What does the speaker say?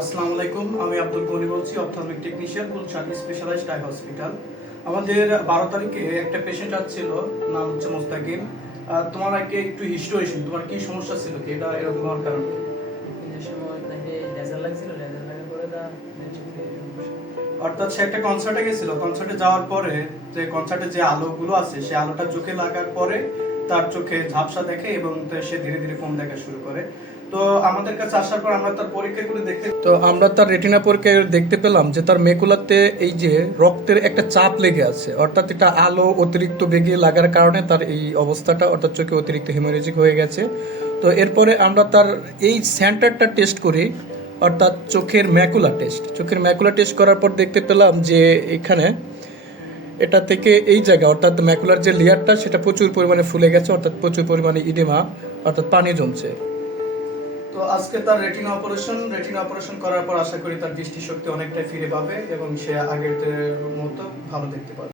আসসালামু আলাইকুম আমি আব্দুল গনি বলছি technician Gulshan specialized eye hospital. আমাদের বারো তারিখে একটা পেশেন্ট আসছিল নাম হচ্ছে মোস্তাকিম। তোমার আগে একটু হিস্টোরি শুনি তোমার কি সমস্যা ছিল কি? এটা এরকম হওয়ার কারণ। কি? যে সময় তাকে লেজার লাগছিল লেজার লাগার পরে তা অর্থাৎ সে একটা কনসার্টে গেছিল। কনসার্টে যাওয়ার পরে যে কনসার্টে যে আলোগুলো আছে সে আলোটা চোখে লাগার পরে তার চোখে ঝাপসা দেখে এবং সে ধীরে ধীরে কম দেখা শুরু করে। তো আমাদের কাছে আসার পর আমরা তার পরীক্ষাগুলো দেখতে তো আমরা তার রেটিনা পরীক্ষায় দেখতে পেলাম যে তার মেকুলাতে এই যে রক্তের একটা চাপ লেগে আছে, অর্থাৎ এটা আলো অতিরিক্ত বেগে লাগার কারণে তার এই অবস্থাটা অর্থাৎ চোখে অতিরিক্ত হিমোরেজিক হয়ে গেছে। তো এরপরে আমরা তার এই সেন্টারটা টেস্ট করি, অর্থাৎ চোখের ম্যাকুলা টেস্ট চোখের ম্যাকুলা টেস্ট করার পর দেখতে পেলাম যে এখানে এটা থেকে এই জায়গা, অর্থাৎ ম্যাকুলার যে লেয়ারটা, সেটা প্রচুর পরিমাণে ফুলে গেছে, অর্থাৎ প্রচুর পরিমাণে ইডেমা, অর্থাৎ পানি জমছে। তো আজকে তার রেটিনা অপারেশন রেটিনা অপারেশন করার পর আশা করি তার দৃষ্টিশক্তি অনেকটাই ফিরে পাবে এবং সে আগের মতো ভালো দেখতে পাবে।